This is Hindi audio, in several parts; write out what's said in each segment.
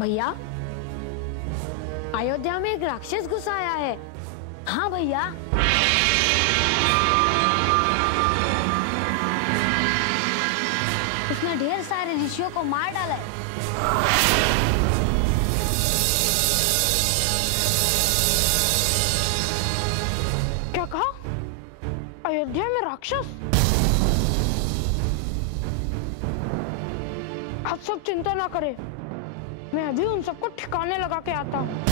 भैया, अयोध्या में एक राक्षस घुस आया है। हाँ भैया, उसने ढेर सारे ऋषियों को मार डाला है। क्या कहा? अयोध्या में राक्षस? आप सब चिंता ना करें, मैं अभी उन सबको ठिकाने लगा के आता हूँ।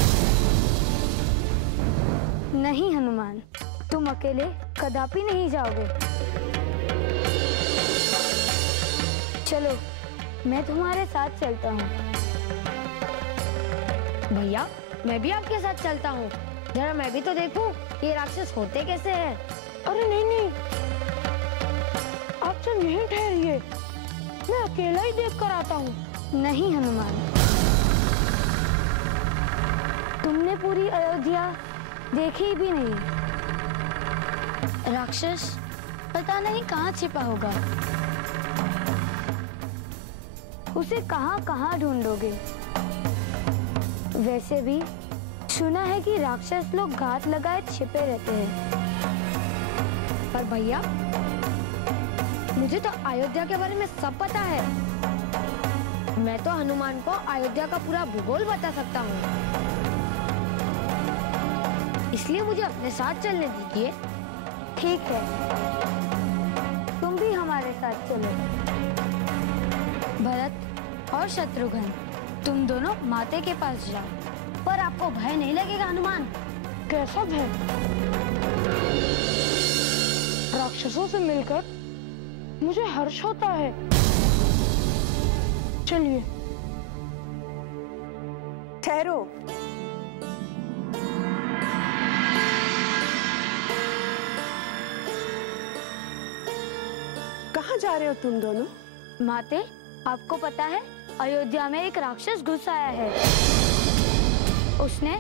नहीं हनुमान, तुम अकेले कदापि नहीं जाओगे। चलो, मैं तुम्हारे साथ चलता हूँ। भैया, मैं भी आपके साथ चलता हूँ। जरा मैं भी तो देखूं ये राक्षस होते कैसे हैं। अरे नहीं नहीं, आप सब यहीं ठहरिए, मैं अकेला ही देख कर आता हूँ। नहीं हनुमान, तुमने पूरी अयोध्या देखी भी नहीं। राक्षस पता नहीं कहाँ छिपा होगा। उसे कहाँ कहाँ ढूंढोगे। वैसे भी सुना है कि राक्षस लोग घात लगाए छिपे रहते हैं। पर भैया, मुझे तो अयोध्या के बारे में सब पता है। मैं तो हनुमान को अयोध्या का पूरा भूगोल बता सकता हूँ। इसलिए मुझे अपने साथ चलने दीजिए। ठीक है, तुम भी हमारे साथ चलो। भरत और शत्रुघ्न, तुम दोनों माते के पास जाओ। पर आपको भय नहीं लगेगा हनुमान? कैसा भय? राक्षसों से मिलकर मुझे हर्ष होता है। चलिए। ठहरो। कहाँ जा रहे हो तुम दोनों? माते, आपको पता है अयोध्या में एक राक्षस घुस आया है। उसने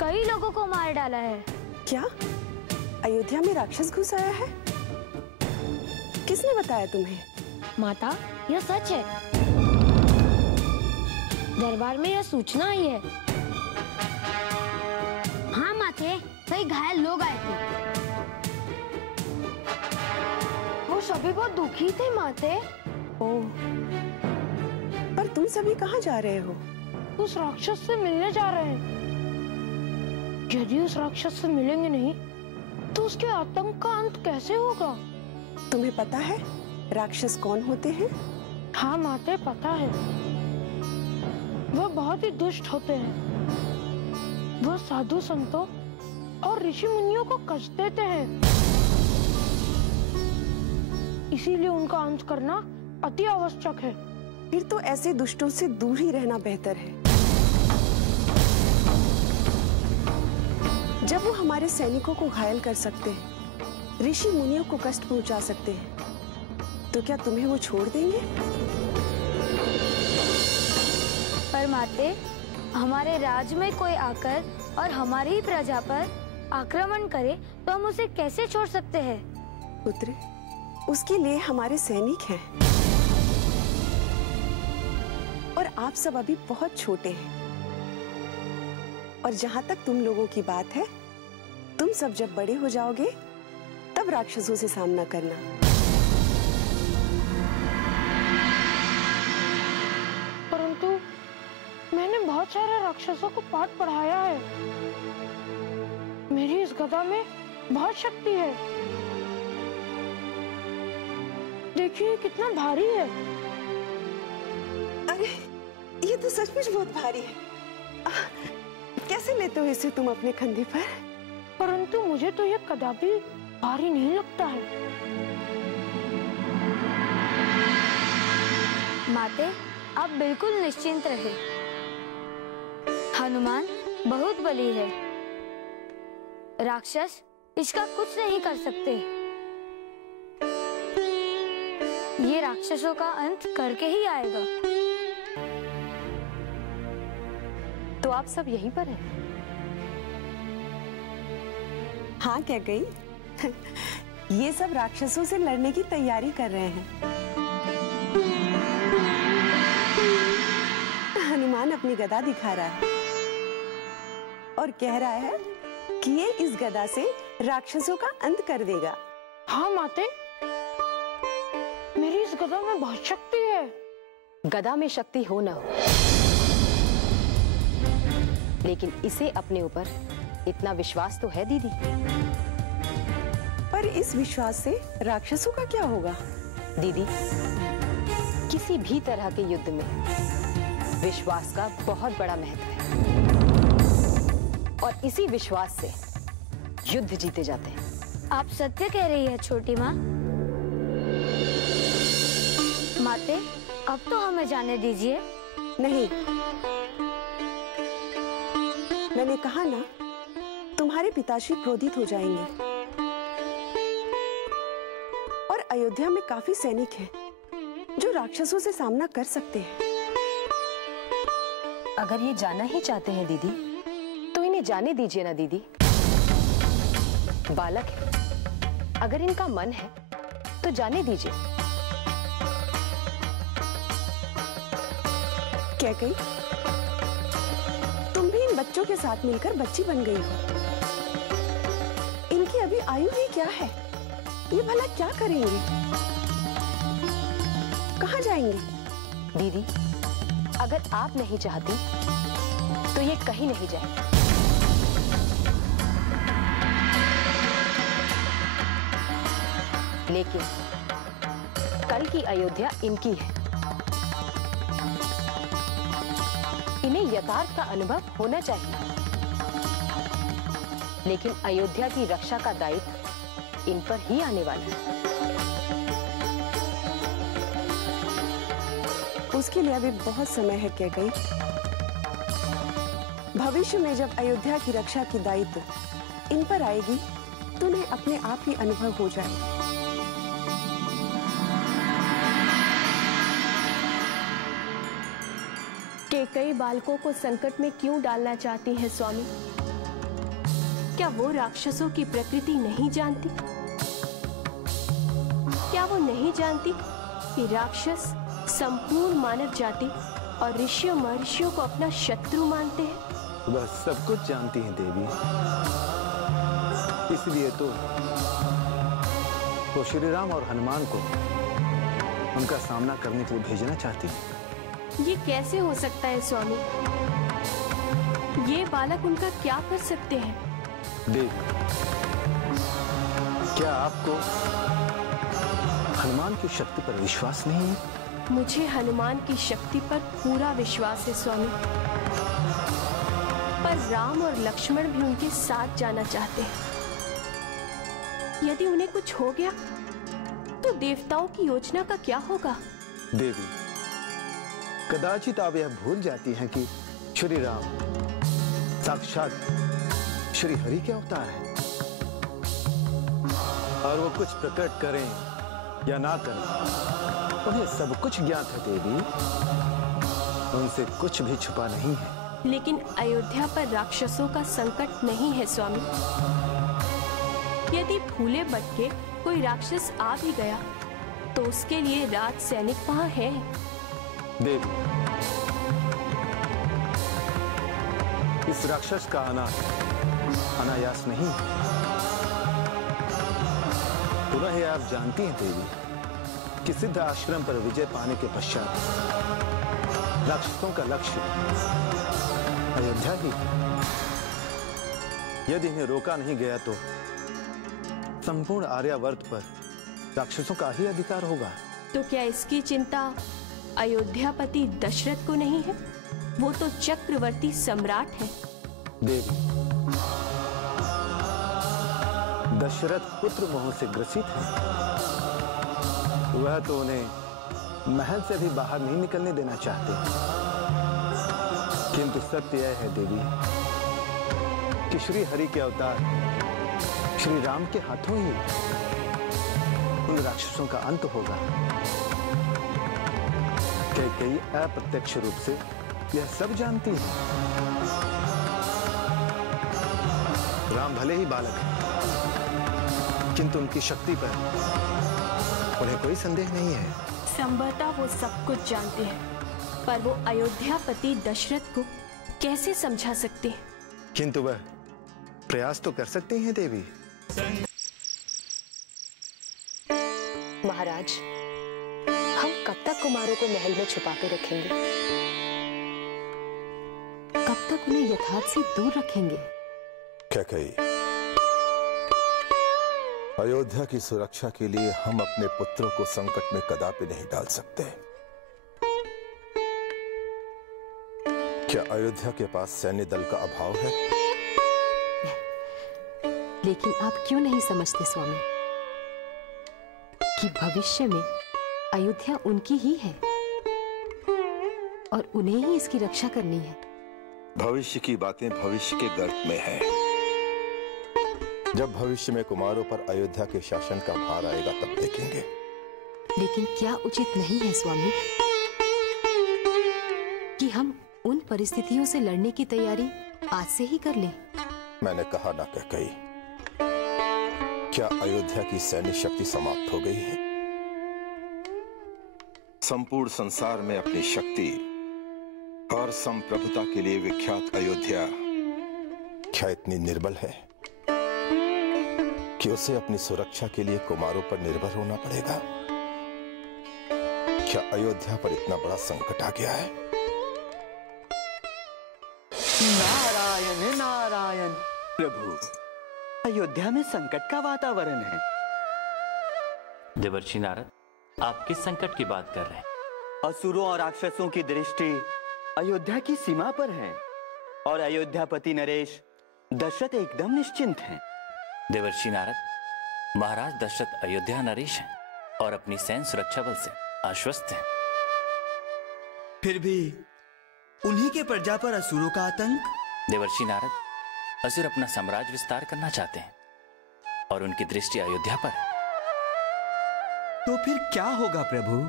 कई लोगों को मार डाला है। क्या? अयोध्या में राक्षस घुस आया है? किसने बताया तुम्हें? माता, यह सच है। दरबार में यह सूचना आई है। हाँ माते, कई घायल लोग आए थे। वो सभी बहुत दुखी थे माते। ओह, पर तुम सभी कहाँ जा रहे हो? उस राक्षस से मिलने जा रहे हैं। यदि उस राक्षस से मिलेंगे नहीं तो उसके आतंक का अंत कैसे होगा? तुम्हें पता है राक्षस कौन होते हैं? हाँ माते, पता है। वह बहुत ही दुष्ट होते हैं। वह साधु संतों और ऋषि मुनियों को कष्ट देते हैं। इसीलिए उनका अंत करना अति आवश्यक है। फिर तो ऐसे दुष्टों से दूर ही रहना बेहतर है। जब वो हमारे सैनिकों को घायल कर सकते हैं, ऋषि मुनियों को कष्ट पहुंचा सकते हैं, तो क्या तुम्हें वो छोड़ देंगे? पर माते, हमारे राज्य में कोई आकर और हमारी ही प्रजा पर आक्रमण करे तो हम उसे कैसे छोड़ सकते हैं? पुत्र, उसके लिए हमारे सैनिक हैं। और आप सब अभी बहुत छोटे हैं। और जहां तक तुम लोगों की बात है, तुम सब जब बड़े हो जाओगे तब राक्षसों से सामना करना। परंतु मैंने बहुत सारे राक्षसों को पाठ पढ़ाया है। मेरी इस गदा में बहुत शक्ति है। देखिए कितना भारी है। अरे, ये तो सचमुच बहुत भारी है। कैसे लेते हो इसे तुम अपने कंधे पर? परंतु मुझे तो यह कदापि भारी नहीं लगता है। माते, आप बिल्कुल निश्चिंत रहे। हनुमान बहुत बली है। राक्षस इसका कुछ नहीं कर सकते। ये राक्षसों का अंत करके ही आएगा। तो आप सब यहीं पर हैं? हाँ, क्या गई? ये सब राक्षसों से लड़ने की तैयारी कर रहे हैं। हनुमान अपनी गदा दिखा रहा है और कह रहा है कि ये इस गदा से राक्षसों का अंत कर देगा। हाँ माते, मेरी इस गदा में बहुत शक्ति है। गदा में शक्ति हो ना हो, लेकिन इसे अपने ऊपर इतना विश्वास तो है दीदी। पर इस विश्वास से राक्षसों का क्या होगा? दीदी, किसी भी तरह के युद्ध में विश्वास का बहुत बड़ा महत्व है और इसी विश्वास से युद्ध जीते जाते हैं। आप सत्य कह रही है छोटी माँ। माते, अब तो हमें जाने दीजिए। नहीं, मैंने कहा ना, तुम्हारे पिताश्री क्रोधित हो जाएंगे और अयोध्या में काफी सैनिक हैं जो राक्षसों से सामना कर सकते हैं। अगर ये जाना ही चाहते हैं दीदी, तो इन्हें जाने दीजिए ना दीदी। बालक है, अगर इनका मन है तो जाने दीजिए। क्या कही? तुम भी इन बच्चों के साथ मिलकर बच्ची बन गई हो। इनकी अभी आयु ही क्या है? ये भला क्या करेंगे? कहाँ जाएंगे? दीदी, अगर आप नहीं चाहती तो ये कहीं नहीं जाए। लेकिन कल की अयोध्या इनकी है। इन्हें यथार्थ का अनुभव होना चाहिए, लेकिन अयोध्या की रक्षा का दायित्व इन पर ही आने वाला है। उसके लिए अभी बहुत समय है कैकई। भविष्य में जब अयोध्या की रक्षा की दायित्व इन पर आएगी तो उन्हें अपने आप ही अनुभव हो जाएगा। कैकई बालकों को संकट में क्यों डालना चाहती है स्वामी? क्या वो राक्षसों की प्रकृति नहीं जानती? क्या वो नहीं जानती कि राक्षस संपूर्ण मानव जाति और ऋषियों महर्षियों को अपना शत्रु मानते हैं? वह सब कुछ जानती हैं देवी, इसलिए तो वो श्री राम और हनुमान को उनका सामना करने के लिए भेजना चाहती है। ये कैसे हो सकता है स्वामी? ये बालक उनका क्या कर सकते हैं? देवी, क्या आपको हनुमान की शक्ति पर विश्वास नहीं है? मुझे हनुमान की शक्ति पर पूरा विश्वास है स्वामी, पर राम और लक्ष्मण भी उनके साथ जाना चाहते हैं। यदि उन्हें कुछ हो गया तो देवताओं की योजना का क्या होगा? देवी, कदाचित आप यह भूल जाती हैं कि श्री राम साक्षात श्री हरि के अवतार हैं और वो कुछ प्रकट करें या ना करें, उन्हें सब कुछ ज्ञात है देवी। उनसे कुछ भी छुपा नहीं है। लेकिन अयोध्या पर राक्षसों का संकट नहीं है स्वामी। यदि भूले भटके कोई राक्षस आ भी गया तो उसके लिए राज सैनिक वहां है। देवी, इस राक्षस का आना अनायास नहीं है। पुनः आप जानती हैं देवी कि सिद्ध आश्रम पर विजय पाने के पश्चात राक्षसों का लक्ष्य अयोध्या ही है। यदि इन्हें रोका नहीं गया तो संपूर्ण आर्यावर्त पर राक्षसों का ही अधिकार होगा। तो क्या इसकी चिंता अयोध्यापति दशरथ को नहीं है? वो तो चक्रवर्ती सम्राट है। देवी, दशरथ पुत्र मोह से ग्रसित है। वह तो उन्हें महल से भी बाहर नहीं निकलने देना चाहते। किंतु सत्य यह है देवी कि श्री हरि के अवतार श्री राम के हाथों ही उन राक्षसों का अंत होगा। कई अप्रत्यक्ष रूप से यह सब जानती है। राम भले ही बालक है, किंतु उनकी शक्ति पर उन्हें कोई संदेह नहीं है। संभवतः वो सब कुछ जानते हैं, पर वो अयोध्यापति दशरथ को कैसे समझा सकते? किंतु वह प्रयास तो कर सकते हैं देवी। महाराज, हम कब तक कुमारों को महल में छुपा के रखेंगे? कब तक उन्हें यथार्थ से दूर रखेंगे? क्या कही? अयोध्या की सुरक्षा के लिए हम अपने पुत्रों को संकट में कदापि नहीं डाल सकते। क्या अयोध्या के पास सैन्य दल का अभाव है? लेकिन आप क्यों नहीं समझते स्वामी कि भविष्य में अयोध्या उनकी ही है और उन्हें ही इसकी रक्षा करनी है। भविष्य की बातें भविष्य के गर्भ में है। जब भविष्य में कुमारों पर अयोध्या के शासन का भार आएगा तब देखेंगे। लेकिन क्या उचित नहीं है स्वामी कि हम उन परिस्थितियों से लड़ने की तैयारी आज से ही कर लें? मैंने कहा ना कह कही, क्या अयोध्या की सैन्य शक्ति समाप्त हो गई है? संपूर्ण संसार में अपनी शक्ति और संप्रभुता के लिए विख्यात अयोध्या क्या इतनी निर्बल है कि उसे अपनी सुरक्षा के लिए कुमारों पर निर्भर होना पड़ेगा? क्या अयोध्या पर इतना बड़ा संकट आ गया है? नारायण नारायण प्रभु, अयोध्या में संकट का वातावरण है। देवर्षि नारद, आप किस संकट की बात कर रहे हैं? असुरों और राक्षसों की दृष्टि अयोध्या की सीमा पर है और अयोध्यापति नरेश दशरथ एकदम निश्चिंत हैं। देवर्षि नारद, महाराज दशरथ अयोध्या नरेश हैं और अपनी सैन्य सुरक्षा बल से आश्वस्त हैं। फिर भी उन्हीं के प्रजा पर असुरों का आतंक? देवर्षि नारद, असुर अपना साम्राज्य विस्तार करना चाहते हैं और उनकी दृष्टि अयोध्या पर है। तो फिर क्या होगा प्रभु?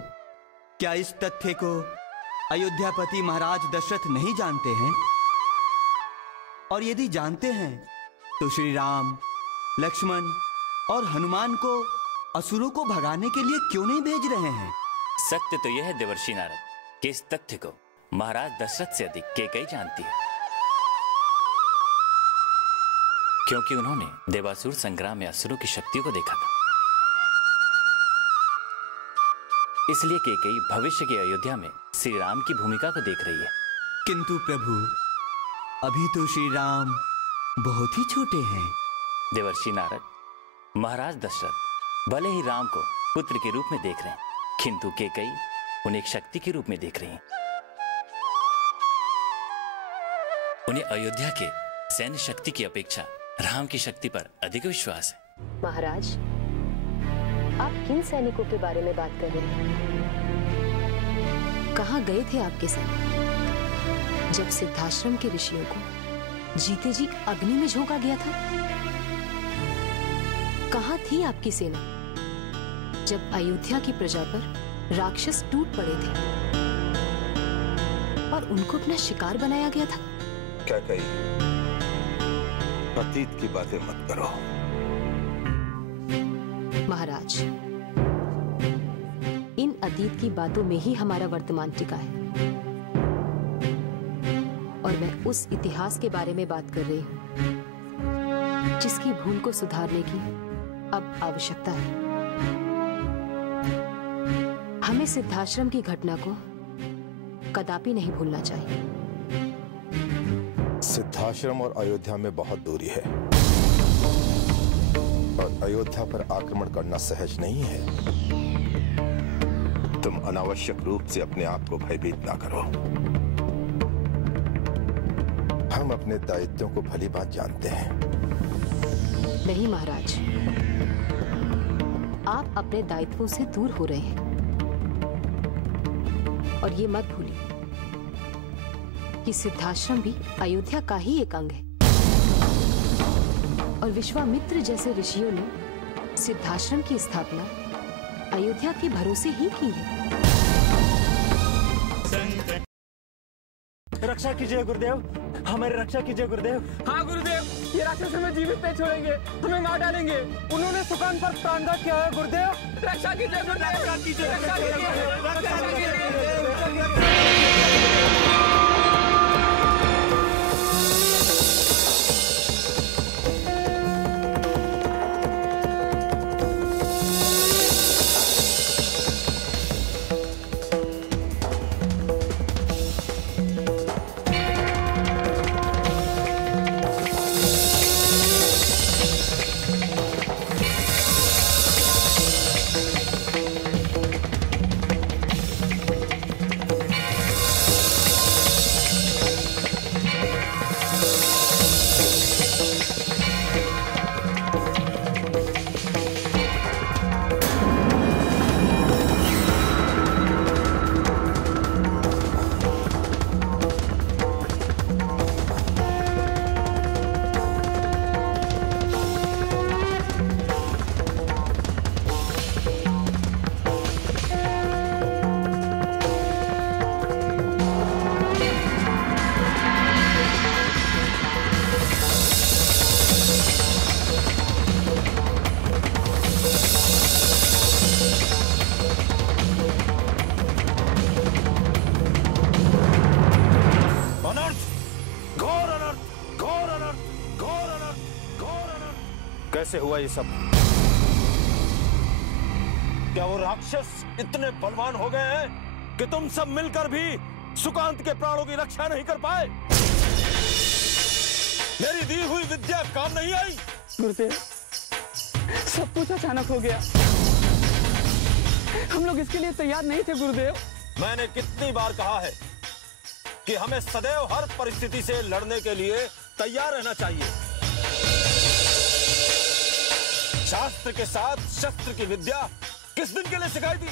क्या इस तथ्य को अयोध्यापति महाराज दशरथ नहीं जानते हैं? और यदि जानते हैं तो श्री राम, लक्ष्मण और हनुमान को असुरों को भगाने के लिए क्यों नहीं भेज रहे हैं? सत्य तो यह है देवर्षि नारद कि इस तथ्य को महाराज दशरथ से अधिक कैकेयी जानती है, क्योंकि उन्होंने देवासुर संग्राम में असुरों की शक्तियों को देखा था। इसलिए कैकेयी भविष्य की अयोध्या में श्री राम की भूमिका को देख रही है। किंतु प्रभु, अभी तो श्री राम बहुत ही छोटे हैं। देवर्षि नारद, महाराज दशरथ भले ही राम को पुत्र के रूप में देख रहे हैं, किंतु कैकेयी उन्हें एक शक्ति के रूप में देख रही हैं। उन्हें अयोध्या के सैन्य शक्ति की अपेक्षा राम की शक्ति पर अधिक विश्वास है। महाराज, आप किन सैनिकों के बारे में बात कर रहे हैं? कहाँ गए थे आपके सैनिक जब सिद्धाश्रम के ऋषियों को जीते जी अग्नि में झोंका गया था? कहाँ थी आपकी सेना जब अयोध्या की प्रजा पर राक्षस टूट पड़े थे और उनको अपना शिकार बनाया गया था? क्या कही? अतीत की बातें मत करो। महाराज, इन अतीत की बातों में ही हमारा वर्तमान टिका है और मैं उस इतिहास के बारे में बात कर रही हूं जिसकी भूल को सुधारने की अब आवश्यकता है। हमें सिद्धाश्रम की घटना को कदापि नहीं भूलना चाहिए। सिद्धाश्रम और अयोध्या में बहुत दूरी है और अयोध्या पर आक्रमण करना सहज नहीं है। तुम अनावश्यक रूप से अपने आप को भयभीत ना करो। हम अपने दायित्वों को भली बात जानते हैं। नहीं महाराज, आप अपने दायित्वों से दूर हो रहे हैं और ये मत भूलिए कि सिद्धाश्रम भी अयोध्या का ही एक अंग है और विश्वामित्र जैसे ऋषियों ने सिद्धाश्रम की स्थापना अयोध्या के भरोसे ही की है। रक्षा कीजिए गुरुदेव, हमारी रक्षा कीजिए गुरुदेव। हाँ गुरुदेव, ये राक्षस हमें जीवित नहीं छोड़ेंगे, हमें मार डालेंगे। उन्होंने सुकान पर प्राणघात किया है गुरुदेव। रक्षा कीजिए गुरुदेव, रक्षा कीजिए, रक्षा कीजिए, रक्षा कीजिए। कैसे हुआ ये सब? क्या वो राक्षस इतने बलवान हो गए हैं कि तुम सब मिलकर भी सुकांत के प्राणों की रक्षा नहीं कर पाए? मेरी दी हुई विद्या काम नहीं आई? गुरुदेव, सब कुछ अचानक हो गया। हम लोग इसके लिए तैयार नहीं थे गुरुदेव। मैंने कितनी बार कहा है कि हमें सदैव हर परिस्थिति से लड़ने के लिए तैयार रहना चाहिए। शास्त्र के साथ शस्त्र की विद्या किस दिन के लिए सिखाई थी?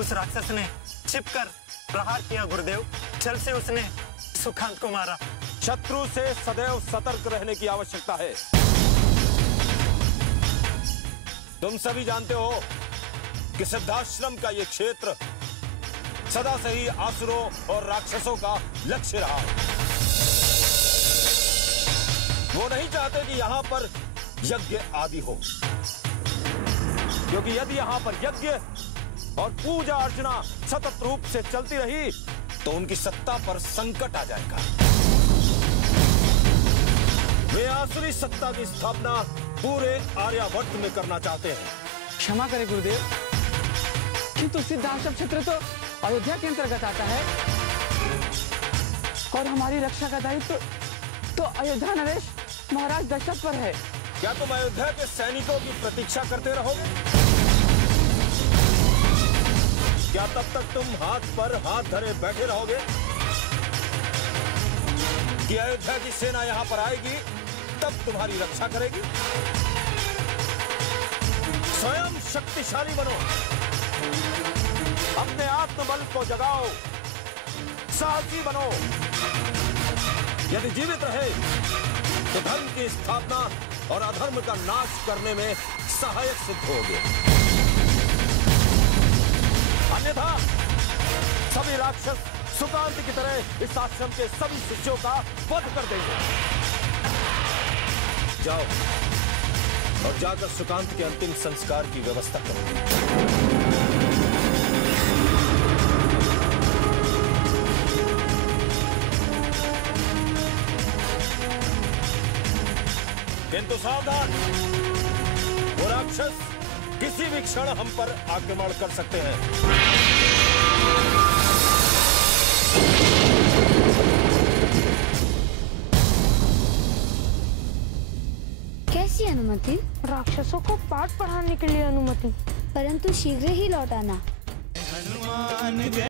उस राक्षस ने छिपकर प्रहार किया गुरुदेव। छल से उसने सुकांत को मारा। शत्रु से सदैव सतर्क रहने की आवश्यकता है। तुम सभी जानते हो कि सिद्धाश्रम का ये क्षेत्र सदा से ही आसुरों और राक्षसों का लक्ष्य रहा। वो नहीं चाहते कि यहां पर यज्ञ आदि हो, क्योंकि यदि यहां पर यज्ञ और पूजा अर्चना सतत रूप से चलती रही तो उनकी सत्ता पर संकट आ जाएगा। वे आसुरी सत्ता की स्थापना पूरे आर्यावर्त में करना चाहते हैं। क्षमा करें गुरुदेव, किंतु सिद्धाश्रम क्षेत्र तो अयोध्या के अंतर्गत आता है और हमारी रक्षा का दायित्व तो अयोध्या नरेश महाराज दशरथ पर है। क्या तुम अयोध्या के सैनिकों की प्रतीक्षा करते रहोगे? क्या तब तक तुम हाथ पर हाथ धरे बैठे रहोगे कि अयोध्या की सेना यहां पर आएगी तब तुम्हारी रक्षा करेगी? स्वयं शक्तिशाली बनो, अपने आत्मबल को जगाओ, साहसी बनो। यदि जीवित रहे तो धर्म की स्थापना और अधर्म का नाश करने में सहायक सिद्ध होगे। अन्यथा सभी राक्षस सुकांत की तरह इस आश्रम के सभी शिष्यों का वध कर देंगे। जाओ और जाकर सुकांत के अंतिम संस्कार की व्यवस्था करो। किंतु सावधान, वो राक्षस किसी भी क्षण हम पर आक्रमण कर सकते हैं। कैसी अनुमति? राक्षसों को पाठ पढ़ाने के लिए अनुमति। परंतु शीघ्र ही लौटाना।